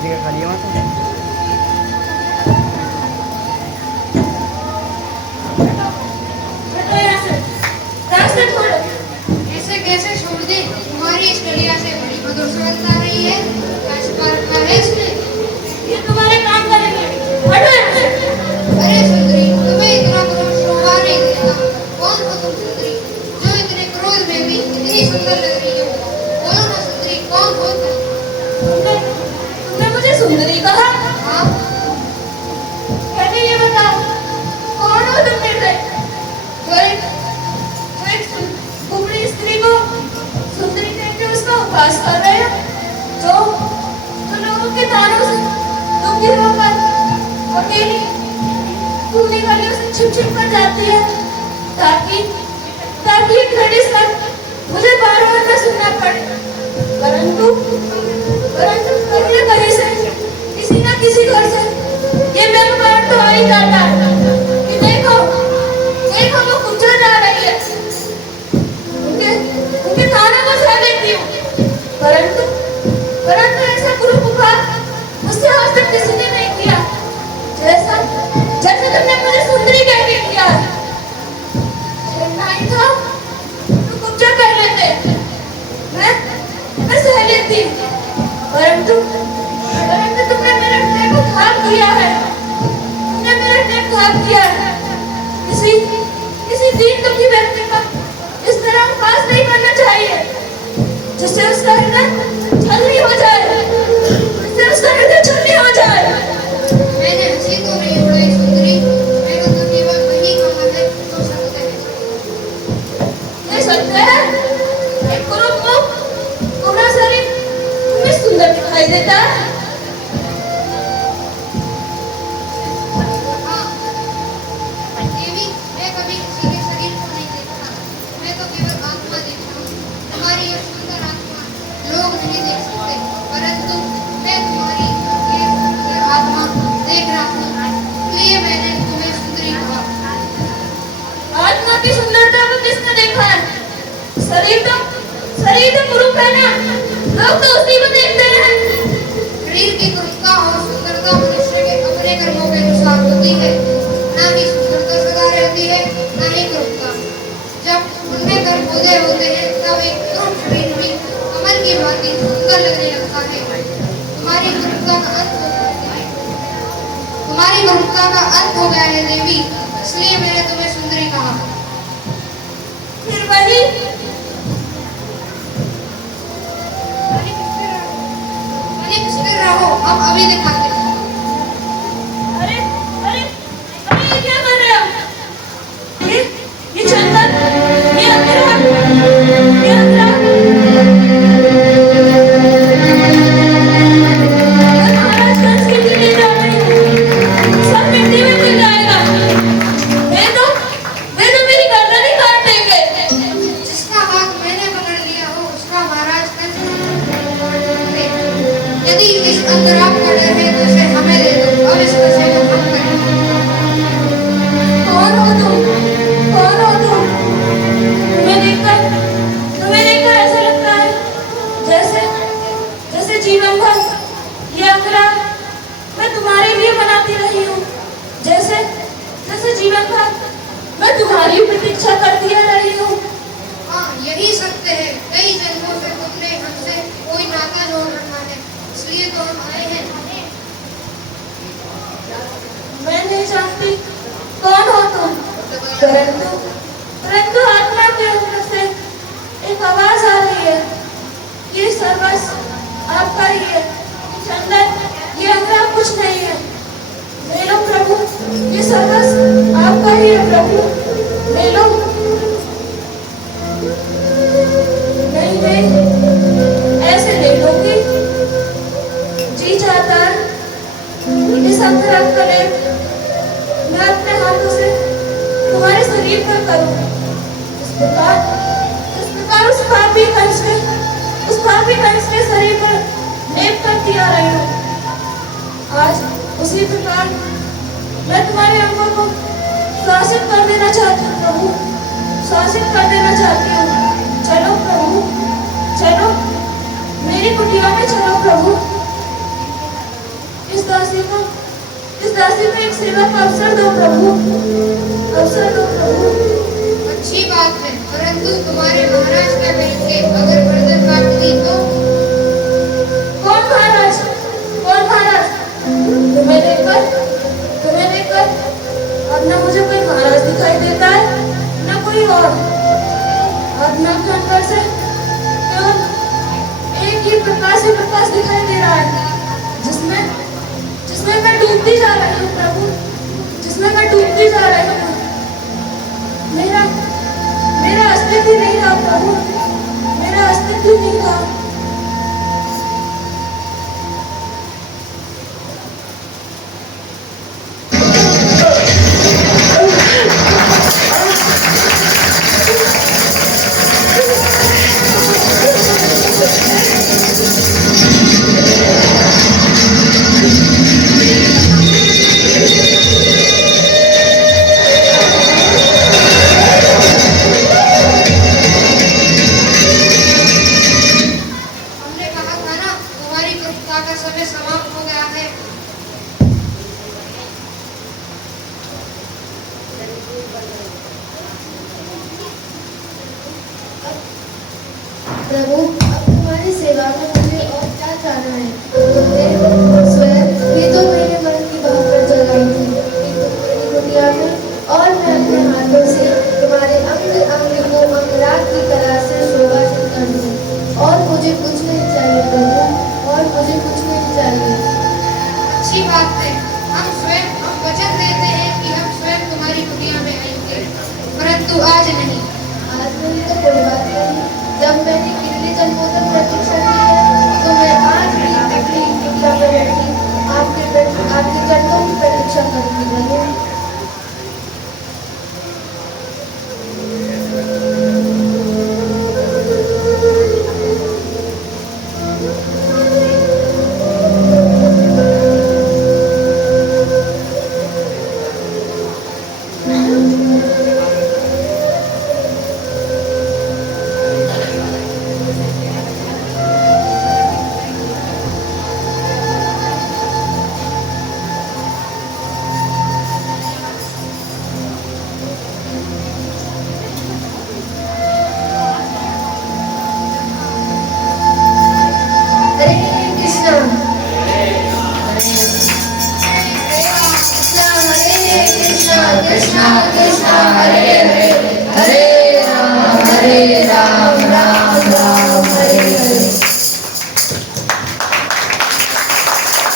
आधे का खा लिया तो ऐसे कैसे छोड़ दे? तुम्हारी इस कलिया से बड़ी मधुर सुगंध आ रही है। कैसे पर रखा है इसने? ये तुम्हारे काम करेंगे। हटो यहाँ से। अरे सुंदरी, तुम्हें इतना क्रोध शोभा नहीं देता। कौन हो तुम सुंदरी, जो इतने क्रोध में भी इतनी सुंदर लग रही हो? बोलो ना सुंदरी, कौन हो तुम? तुमने मुझे सुंदरी कहा? हाँ, पहले ये बताओ, कौन हो तुम मेरे से? जो एक कुबड़ी स्त्री को सुंदरी कह के उसका उपहास कर रहे हो, जो लोगों के तानों से दुखी होकर अकेली खूनी गलियों से छिप कर जाती है, ताकि एक घड़ी से मुझे बार बार न सुनना पड़े। परंतु कहीं से किसी न किसी घर से ये मेहमान तो आ ही जाता है कि देखो वो गुजर जा रही है। उनके ताने को सह देती हूँ, परंतु ऐसा कुरूप मुझसे आज तक किसी ने नहीं किया जैसे तुमने मुझे सुंदरी कह के किया है। नहीं था तो कब्जा कर लेते, मैं सह लेती, परंतु तुमने मेरे हृदय को घात किया है। तुमने मेरे हृदय को घात किया है। किसी दीन दुखी व्यक्ति का इस तरह उपवास नहीं करना चाहिए जिससे उसका हृदय छलनी हो जाए, मैंने हंसी तो नहीं उड़ाई सुंदरी, मैंने तो केवल वही कहा है जो सत्य है। ये सत्य है। एक कुरूप मुख, कुबड़ा शरीर तुम्हें सुंदर दिखाई देता है। हाँ, देवी, मैं कभी किसी के शरीर को नहीं देखता, मैं तो केवल आत्मा देखता हूँ। तुम्हारी ये सुंदर आत्मा लोग नहीं देख सकते, परंतु मैं तुम्हारी ये सुंदर आत्मा देख रहा हूँ, इसलिए मैंने तुम्हें सुंदरी कहा। आत्मा की सुंदरता को किसने देखा है? शरीर तो कुरूप है ना, लोग तो उसी को देखते हैं। शरीर की कुरूपता और सुंदरता मनुष्य के अपने कर्मों के अनुसार होती है। ना ही सुंदरता सदा रहती है, ना ही कुरूपता। जब उनमें गर्भोदय होते हैं तब एक कुरूप शरीर भी कमल की भांति सुंदर लगने लगता है। तुम्हारी कुरूपता का अंत हो गया है देवी, इसलिए मैंने तुम्हें सुंदरी कहा। फिर वही स्थिर रहो, हम अभी दिखाते हैं। अरे ये क्या कर रहे हो? ये चंदन, ये अंतरा, मैं महाराज कंस के लिए ले जा रही हूँ। सब मिट्टी में मिल जाएगा। वे तो मेरी गर्दन ही काट देंगे। जिसका हाथ मैंने पकड़ लिया हो उसका महाराज कंस नहीं। यदि इस अंतराप का डर है तो इसे हमें दे दो और इसका सेवन हम करेंगे। कौन हो तुम? तुम्हें देखकर ऐसा लगता है जैसे जीवन भर ये अंतरा मैं तुम्हारे लिए बनाती रही हूँ, जैसे जीवन भर मैं तुम्हारी प्रतीक्षा करती रही हूँ। हाँ, यही सत्य है। कई जन्मों से तुमने हमसे कोई नाता जोड़ रखा है, इसलिए तो हम आए हैं। मैं नहीं जानती कौन हो तुम, परंतु आत्मा के अंदर से एक आवाज आ रही है, ये सर्वस्व आपका ही है। चंदन, ये अंतरा कुछ नहीं है। ले लो प्रभु, ये सर्वस्व आपका ही है प्रभु, ले लो। नहीं, ऐसे ले लूंगी। जी चाहता है इस अंतरा का लेप मैं अपने हाथों से तुम्हारे शरीर पर करूं। इस प्रकार उस पापी कंस के शरीर पर लेप करती आ रही हूँ। आज उसी प्रकार मैं तुम्हारे अंगों को शासित कर देना चाहती हूँ प्रभु, शासित कर देना चाहती हूँ। चलो प्रभु, चलो मेरी कुटिया में चलो प्रभु। भी तो एक सेवा का अवसर दो प्रभु, अवसर दो प्रभु। अच्छी बात है, परंतु तुम्हारे महाराज क्या कहेंगे अगर गर्दन काट दी तो? कौन महाराज, कौन महाराज? तुम्हें देखकर अब न मुझे कोई महाराज दिखाई देता है न कोई और। अब न के अंदर से केवल एक ही प्रकाश ही प्रकाश दिखाई दे रहा है, जिसमें मैं डूबती जा रही हूँ प्रभु, जिसमें मैं डूबती जा रही हूँ। मेरा अस्तित्व ही नहीं रहा प्रभु, मेरा अस्तित्व ही नहीं रहा। हमने कहा था ना तुम्हारी कृपा का समय समाप्त हो गया है। प्रभु, अब तुम्हारी सेवा में मुझे और क्या जाना है? तुमने स्वयं भी तो मेरे मन की बात पर जलाई थी कि तुम मेरी दुनिया में, और मैं अपने हाथों से तुम्हारे अंग अंग को अंगराग की तरह से शोभायित कर दूं। और मुझे कुछ नहीं चाहिए प्रभु, और मुझे कुछ नहीं चाहिए। अच्छी बात है, हम वचन देते हैं कि हम स्वयं तुम्हारी दुनिया में आएंगे, परंतु आज नहीं। आज मेरी तो कोई बात नहीं, जब मैंने कितने जन्मों तक प्रतीक्षा की है, तो मैं आज भी अपनी कुटिया में बैठी आपके चरणों की प्रतीक्षा करूंगी प्रभु। हरे कृष्णा, हरे कृष्णा, कृष्णा कृष्णा